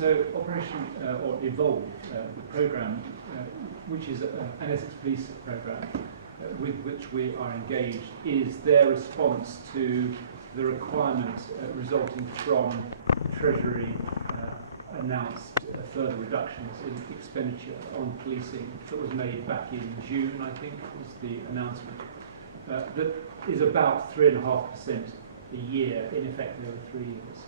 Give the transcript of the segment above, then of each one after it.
So Operation or Evolve, the programme, which is an Essex Police programme with which we are engaged, is their response to the requirement resulting from Treasury announced further reductions in expenditure on policing that was made back in June, I think, was the announcement. That is about 3.5% a year, in effect, over 3 years.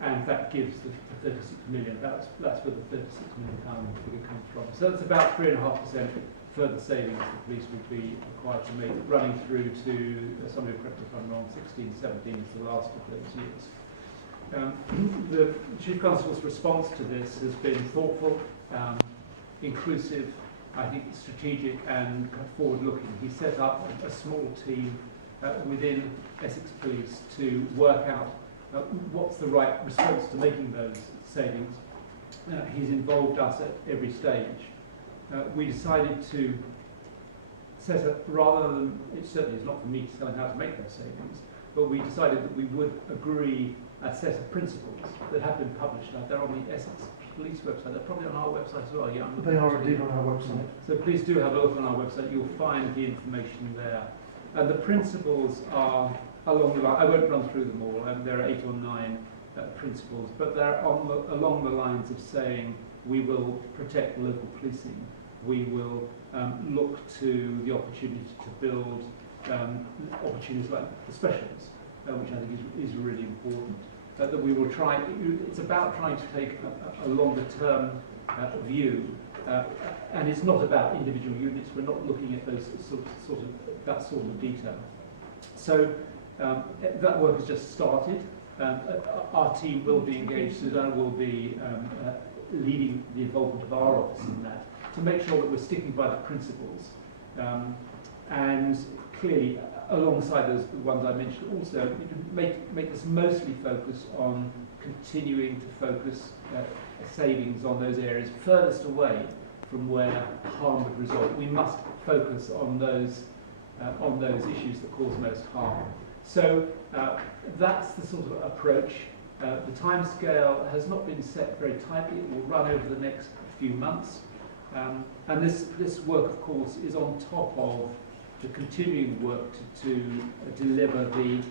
And that gives the 36 million. That's where the 36 million pound figure comes from. So that's about 3.5% further savings the police would be required to make, running through to, somebody will correct me if I'm wrong, 16, 17 is the last of those years. The Chief Constable's response to this has been thoughtful, inclusive, I think strategic and forward-looking. He set up a small team within Essex Police to work out what's the right response to making those savings. He's involved us at every stage. We decided to set up, rather than, it certainly is not for me to tell him how to make those savings, but we decided that we would agree a set of principles that have been published out there on the Essex Police website. They're probably on our website as well. Yeah, they are indeed on our website. So please do have a look on our website. You'll find the information there. And the principles are along the line. I won't run through them all. There are 8 or 9 principles, but they're along the lines of saying we will protect local policing. We will look to the opportunity to build opportunities like the specials, which I think is really important. That we will try. It's about trying to take a longer term view, and it's not about individual units. We're not looking at those that sort of detail. So that work has just started. Our team will be engaged. Susanna will be leading the involvement of our office in that to make sure that we're sticking by the principles, and clearly alongside those the ones I mentioned, also make this mostly focus on continuing to focus savings on those areas furthest away from where harm would result. We must focus on those issues that cause most harm. So that's the sort of approach. The timescale has not been set very tightly. It will run over the next few months. And this work, of course, is on top of the continuing work to deliver the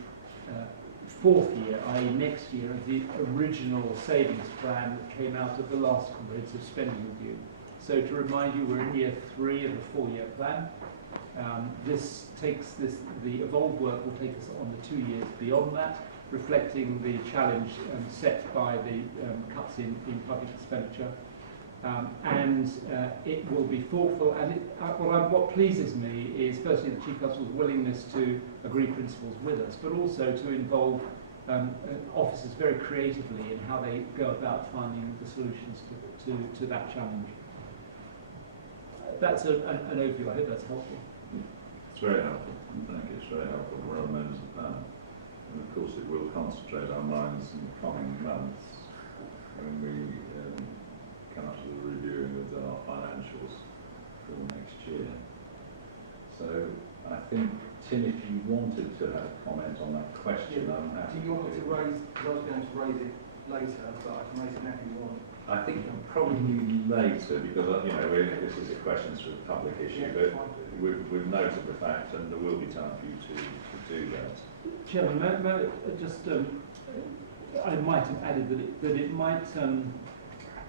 4th year, i.e. next year, of the original savings plan that came out of the last comprehensive spending review. So to remind you, we're in year 3 of the 4-year plan. The Evolve work will take us on the 2 years beyond that, reflecting the challenge set by the cuts in public expenditure. And it will be thoughtful. And what pleases me is firstly the Chief Constable's willingness to agree principles with us, but also to involve officers very creatively in how they go about finding the solutions to that challenge. That's an overview. I hope that's helpful. It's very helpful. Thank you. It's very helpful. We're on members of plan. And of course it will concentrate our minds in the coming months when we come up to the reviewing with our financials for next year. So I think, Tim, if you wanted to have a comment on that question, I'm happy. Do you want me to raise, because I was going to raise it later, but I can raise it now if you want. I think probably later, because this is a questions for the public issue, but we've noted the fact, and there will be time for you to do that. Chairman, I might have added that it might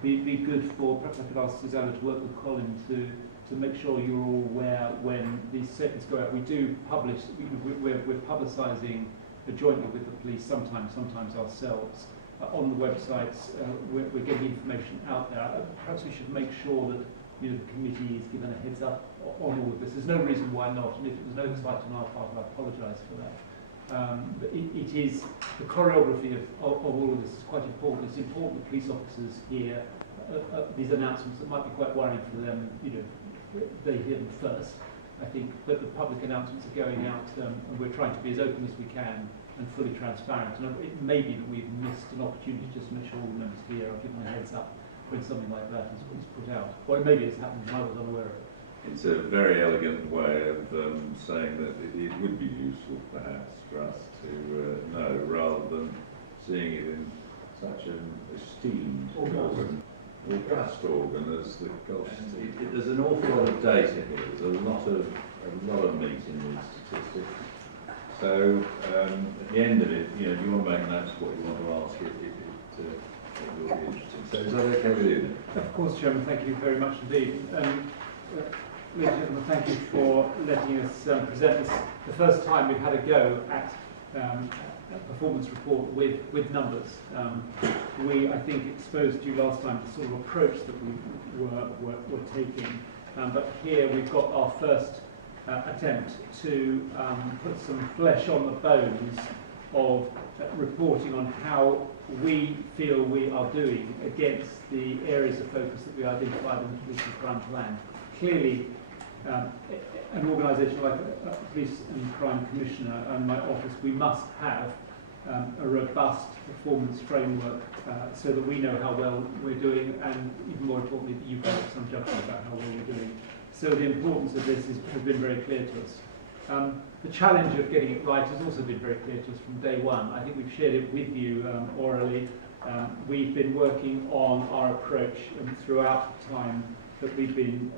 be good for, perhaps I could ask Susanna to work with Colin to make sure you're all aware when these statements go out. We do publish, we're publicising jointly with the police, sometimes ourselves. On the websites, we're getting information out there. Perhaps we should make sure that the committee is given a heads up on all of this. There's no reason why not, and if it was an oversight on our part, I apologise for that. But it is, the choreography of all of this is quite important. It's important that police officers hear these announcements that might be quite worrying for them. They hear them first, I think, but the public announcements are going out, and we're trying to be as open as we can and fully transparent. And it may be that we've missed an opportunity just to make sure all the members here are given a heads up when something like that is put out. Or maybe it's happened and I was unaware of it. It's a very elegant way of saying that it would be useful, perhaps, for us to know, rather than seeing it in such an esteemed August. august organ as the cost. There's an awful lot of data here. There's a lot of meat in these statistics. So at the end of it, you know, if you want to make notes of what you want to ask, it will be interesting. So is that okay with you? Of course, Chairman, thank you very much indeed. Ladies and gentlemen, thank you for letting us present this the first time we've had a go at a performance report with numbers. We, I think, exposed you last time the sort of approach that we were taking, but here we've got our first attempt to put some flesh on the bones of reporting on how we feel we are doing against the areas of focus that we identified in the Police and Crime Plan. Clearly, an organisation like a Police and Crime Commissioner and my office, we must have a robust performance framework so that we know how well we're doing, and even more importantly, that you can have some judgment about how well we're doing. So the importance of this has been very clear to us. The challenge of getting it right has also been very clear to us from day one. I think we've shared it with you orally. We've been working on our approach throughout the time that we've been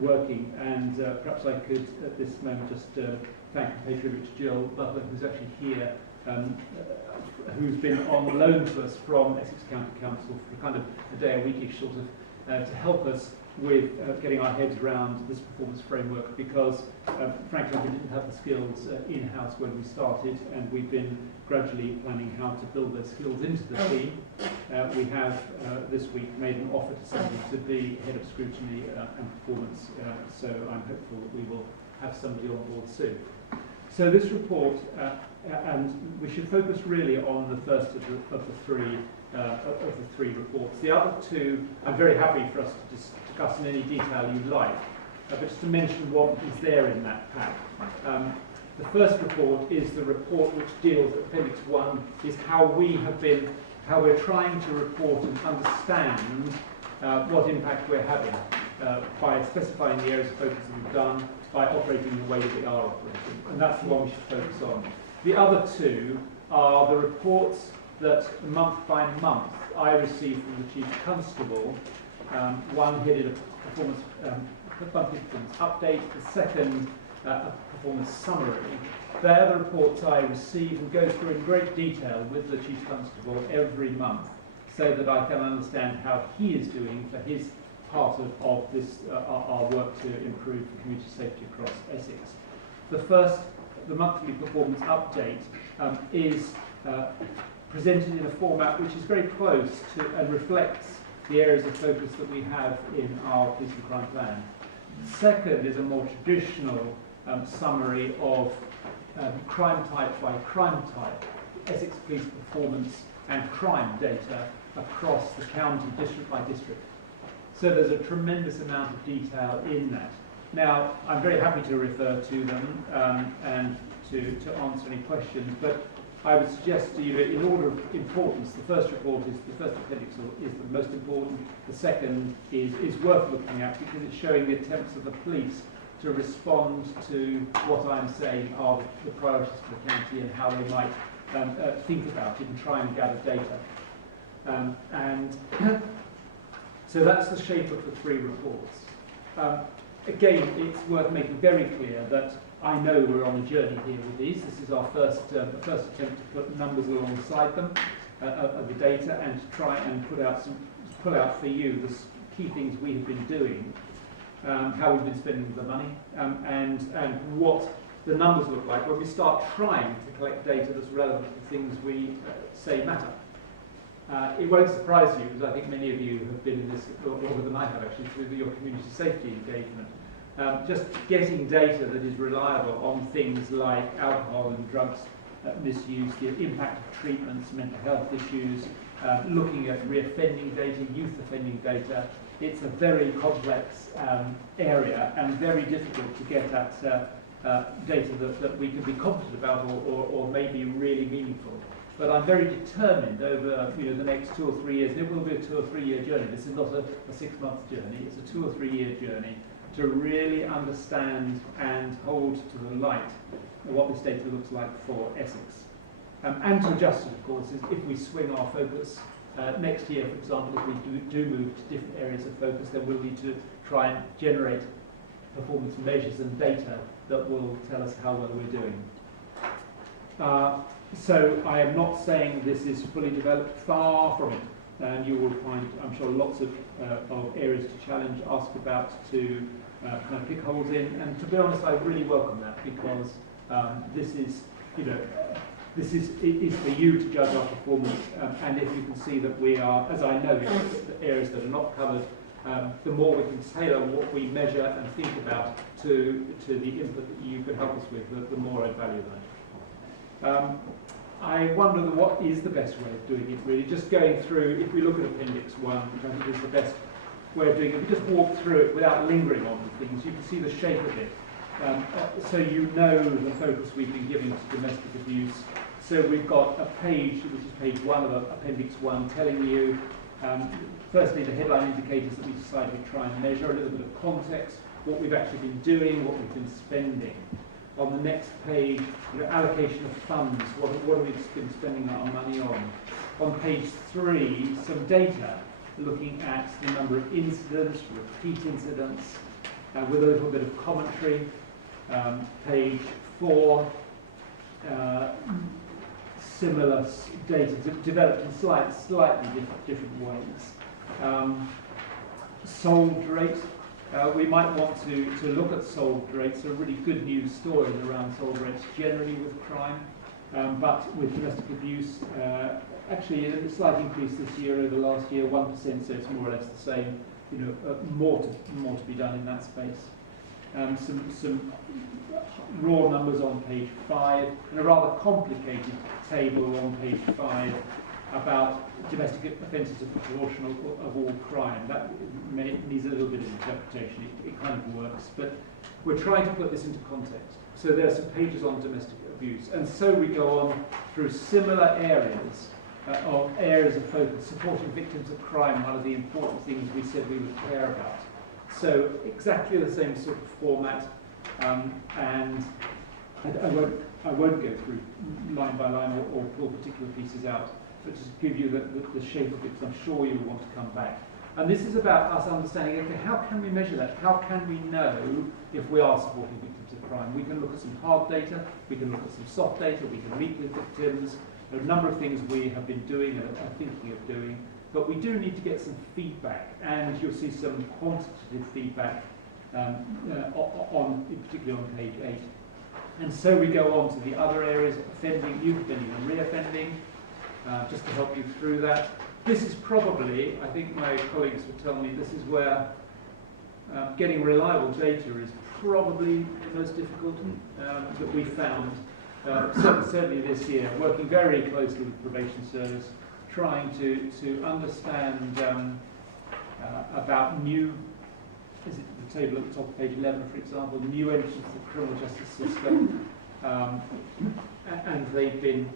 working, and perhaps I could at this moment just thank and pay tribute to Jill Butler, who's actually here, who's been on loan to us from Essex County Council for kind of a day a weekish sort of to help us with getting our heads around this performance framework, because frankly we didn't have the skills in-house when we started, and we've been gradually planning how to build those skills into the team. We have this week made an offer to somebody to be head of scrutiny and performance, so I'm hopeful that we will have somebody on board soon. So this report, and we should focus really on the first of the three reports. The other two, I'm very happy for us to discuss in any detail you like, but just to mention what is there in that pack. The first report is the report which deals, Appendix 1, is how we're trying to report and understand what impact we're having by specifying the areas of focus that we've done, by operating in the way that we are operating, and that's the one we should focus on. The other two are the reports that month by month I receive from the Chief Constable. One headed a performance update, the second a performance summary. They're the reports I receive and go through in great detail with the Chief Constable every month, so that I can understand how he is doing for his part of this our work to improve community safety across Essex. The monthly performance update is presented in a format which is very close to and reflects the areas of focus that we have in our Police and Crime Plan. Second is a more traditional summary of crime type by crime type, Essex Police performance and crime data across the county, district by district. So there's a tremendous amount of detail in that. Now, I'm very happy to refer to them and to answer any questions, but I would suggest to you that in order of importance, the first report is, the first appendix is the most important. The second is worth looking at because it's showing the attempts of the police to respond to what I'm saying are the priorities for the county and how they might think about it and try and gather data. So that's the shape of the three reports. Again, it's worth making very clear that I know we're on a journey here with these. This is our first attempt to put numbers alongside them of the data and to try and pull out for you the key things we have been doing, how we've been spending the money, and what the numbers look like when we start trying to collect data that's relevant to things we say matter. It won't surprise you, because I think many of you have been in this longer than I have actually through your community safety engagement. Just getting data that is reliable on things like alcohol and drugs misuse, the impact of treatments, mental health issues, looking at reoffending data, youth offending data. It's a very complex area and very difficult to get at data that we can be confident about or may be really meaningful. But I'm very determined over the next 2 or 3 years, and it will be a 2 or 3 year journey. This is not a 6-month journey, it's a 2 or 3 year journey to really understand and hold to the light what this data looks like for Essex. And to adjust it, of course, is if we swing our focus Next year, for example, if we do move to different areas of focus, then we'll need to try and generate performance measures and data that will tell us how well we're doing. So I am not saying this is fully developed, far from it. And you will find, I'm sure, lots of areas to challenge, ask about, to kind of pick holes in. And to be honest, I really welcome that, because this is, you know, it is for you to judge our performance. And if you can see that we are, as I know, the areas that are not covered, the more we can tailor what we measure and think about to the input that you can help us with, the more I value that. I wonder what is the best way of doing it, really. Just going through, if we look at Appendix 1, which I think is the best way of doing it, we just walk through it without lingering on the things. You can see the shape of it. So you know the focus we've been giving to domestic abuse. So we've got a page, which is page 1 of Appendix 1, telling you, firstly, the headline indicators that we decided to try and measure, a little bit of context, what we've actually been doing, what we've been spending. On the next page, you know, allocation of funds, what have we been spending our money on. On page 3, some data, looking at the number of incidents, repeat incidents, with a little bit of commentary. Page 4, similar data developed in slightly different ways. Sold rate. We might want to look at sold rates. There are really good news stories around sold rates generally with crime, but with domestic abuse, actually a slight increase this year over last year, 1%, so it's more or less the same. You know, more to be done in that space. Some raw numbers on page 5, and a rather complicated table on page 5 about domestic offences of proportion of all crime. That needs a little bit of interpretation. It kind of works, but we're trying to put this into context. So there are some pages on domestic abuse, and so we go on through similar areas of focus, supporting victims of crime, one of the important things we said we would care about. So exactly the same sort of format, and I won't go through line by line or pull particular pieces out, but just give you the shape of it, because I'm sure you'll want to come back. And this is about us understanding, okay, how can we measure that? How can we know if we are supporting victims of crime? We can look at some hard data, we can look at some soft data, we can meet with victims. There are a number of things we have been doing and are thinking of doing, but we do need to get some feedback, and you'll see some quantitative feedback, particularly on page 8. And so we go on to the other areas, offending, youth offending and re-offending, just to help you through that. This is probably, I think my colleagues would tell me, this is where getting reliable data is probably the most difficult that we found. Certainly this year, working very closely with the probation service, trying to understand about new, is it the table at the top of page 11, for example, new entrants to the criminal justice system, and they've been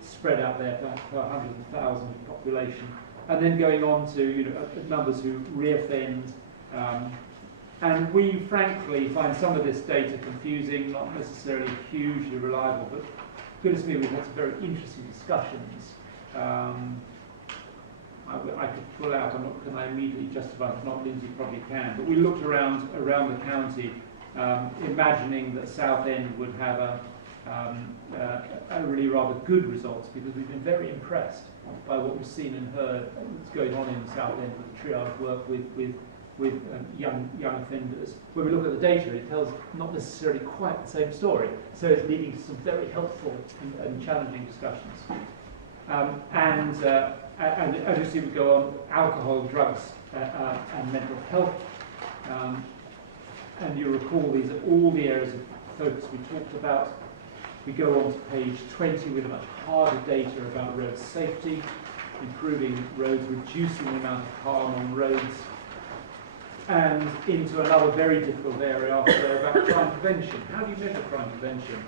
spread out there per 100,000 population, and then going on to numbers who reoffend. And we frankly find some of this data confusing, not necessarily hugely reliable, but goodness me, we've had some very interesting discussions. I could pull out, can I immediately justify it? Not Lindsay probably can, but we looked around the county, imagining that Southend would have a really rather good results, because we've been very impressed by what we've seen and heard that's going on in Southend with the triage work with young offenders. When we look at the data, it tells not necessarily quite the same story, so it's leading to some very helpful and challenging discussions. And as you see, we go on alcohol, drugs, and mental health. And you recall these are all the areas of focus we talked about. We go on to page 20 with a much harder data about road safety, improving roads, reducing the amount of harm on roads, and into another very difficult area after there about crime prevention. How do you measure crime prevention?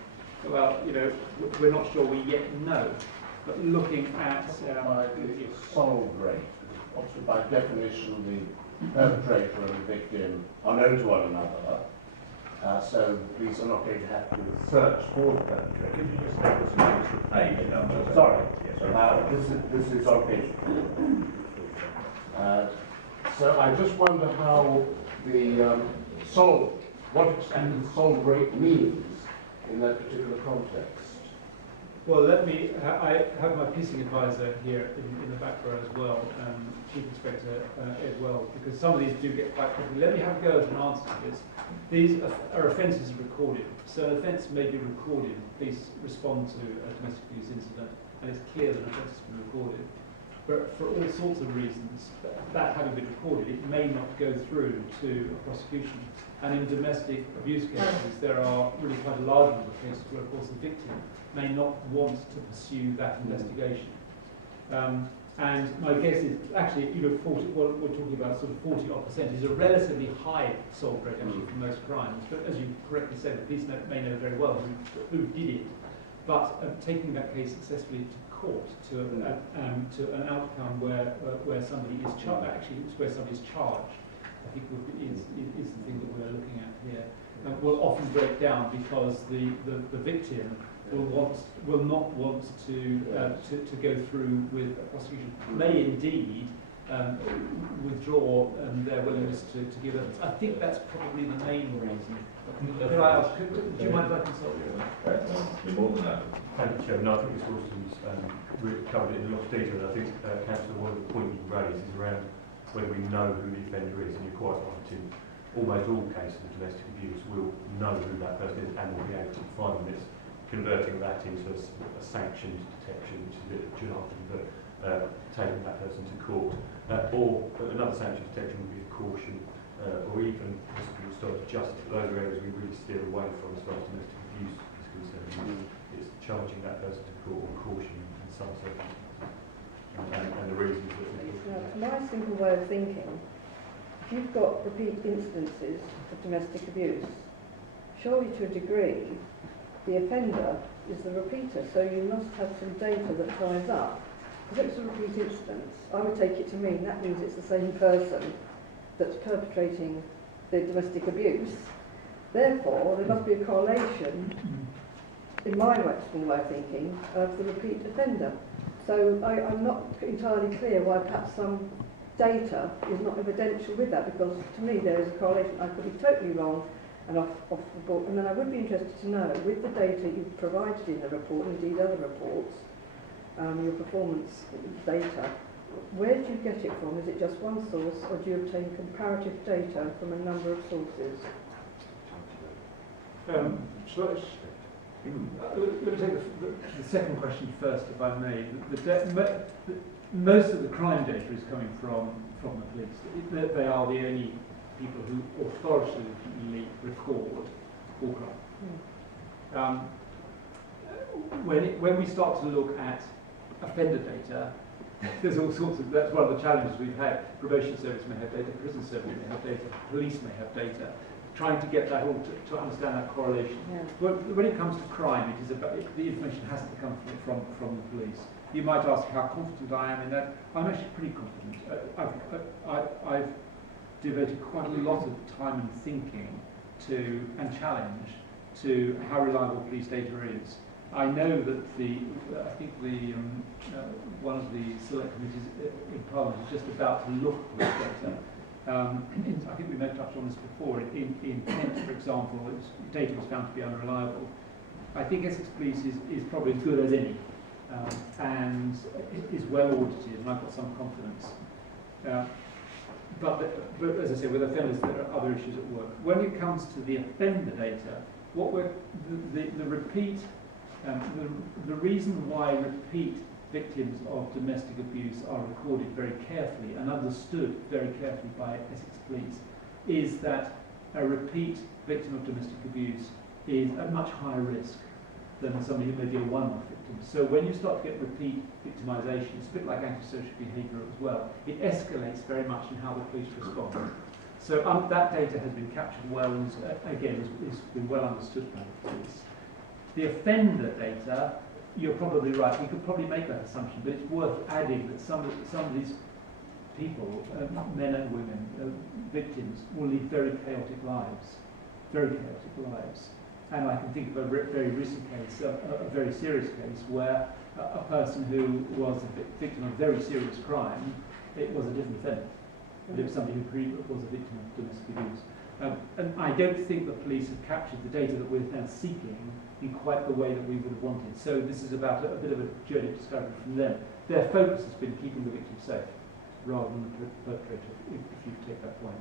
Well, we're not sure we yet know, but looking at the solve rate, obviously by definition the perpetrator and the victim are known to one another, So police are not going to have to search for the perpetrator. Could you just give us an extra page number? Sorry, Yes. this is on page 4. So I just wonder how the what exactly sole break means in that particular context. Well, I have my policing advisor here in the back row as well, Chief Inspector Ed Wells, because some of these do get quite complicated. Let me have a go at an answer to this. These are offences recorded. So an offence may be recorded. Police respond to a domestic abuse incident, and it's clear that an offence has been recorded. But for all sorts of reasons, that having been recorded, it may not go through to a prosecution. And in domestic abuse cases, there are really quite a large number of cases where, of course, the victim may not want to pursue that investigation. And my guess is, actually, you know, 40, what we're talking about, sort of 40% is a relatively high sole break actually for most crimes. But as you correctly said, the police may know very well who did it. But taking that case successfully to court to an outcome where somebody is charged, actually where somebody is charged, I think is the thing that we're looking at here. Will often break down because the victim will not want to go through with a prosecution. May indeed withdraw their willingness to give evidence. I think that's probably the main reason. Do you mind if I consult you? You're more than that. Thank you, Chair. No, I think this was really covered it in a lot of detail. And I think, Councillor, one of the points you raised is around whether we know who the offender is, and you're quite right. In almost all cases of domestic abuse, we'll know who that person is and we'll be able to find them. It's converting that into a sanctioned detection, which is a bit jargon, but taking that person to court. Or another sanctioned detection would be a caution, or even possibly restorative justice. But those are areas we really steer away from as far as domestic abuse is concerned. It's charging that person to court or caution in some circumstances. And the reasons that my simple way of thinking, if you've got repeat incidences of domestic abuse, surely to a degree, the offender is the repeater, so you must have some data that ties up. Because if it's a repeat incident, I would take it to mean that means it's the same person that's perpetrating the domestic abuse. Therefore, there must be a correlation, in my small way of thinking, of the repeat offender. So I'm not entirely clear why perhaps some data is not evidential with that, because to me there is a correlation. I could be totally wrong and off the book. And then I would be interested to know, with the data you've provided in the report, and indeed other reports, your performance data, where do you get it from? Is it just one source, or do you obtain comparative data from a number of sources? Let me take the second question first, if I may. Most of the crime data is coming from the police. They are the only people who authoritatively record all crime. When we start to look at offender data, there's all sorts of, that's one of the challenges we've had. Probation service may have data, prison service may have data, police may have data. Trying to get that all to understand that correlation. Yeah. When it comes to crime, it is about the information has to come from the police. You might ask how confident I am in that. I'm actually pretty confident. I've devoted quite a lot of time and thinking to and challenge to how reliable police data is. I know that I think one of the select committees in Parliament is just about to look at police data. I think we may have touched on this before. In Kent, for example, data was found to be unreliable. I think Essex Police is probably as good as any, and is well audited, and I've got some confidence. But as I say, with offenders, there are other issues at work. When it comes to the offender data, the repeat, the reason why repeat victims of domestic abuse are recorded very carefully and understood very carefully by Essex Police is that a repeat victim of domestic abuse is at much higher risk than somebody who may be a one-off victim. So when you start to get repeat victimisation, it's a bit like antisocial behaviour as well. It escalates very much in how the police respond. So that data has been captured well and, again, has been well understood by the police. The offender data, you're probably right. We could probably make that assumption, but it's worth adding that some of these people, men and women, victims, will lead very chaotic lives. very chaotic lives. And I can think of a very recent case, a very serious case, where a person who was a victim of very serious crime, it was a different offender. But it was somebody who was a victim of domestic abuse. And I don't think the police have captured the data that we're now seeking in quite the way that we would have wanted. So this is about a bit of a journey of discovery from them. Their focus has been keeping the victim safe, rather than the perpetrator, if you take that point.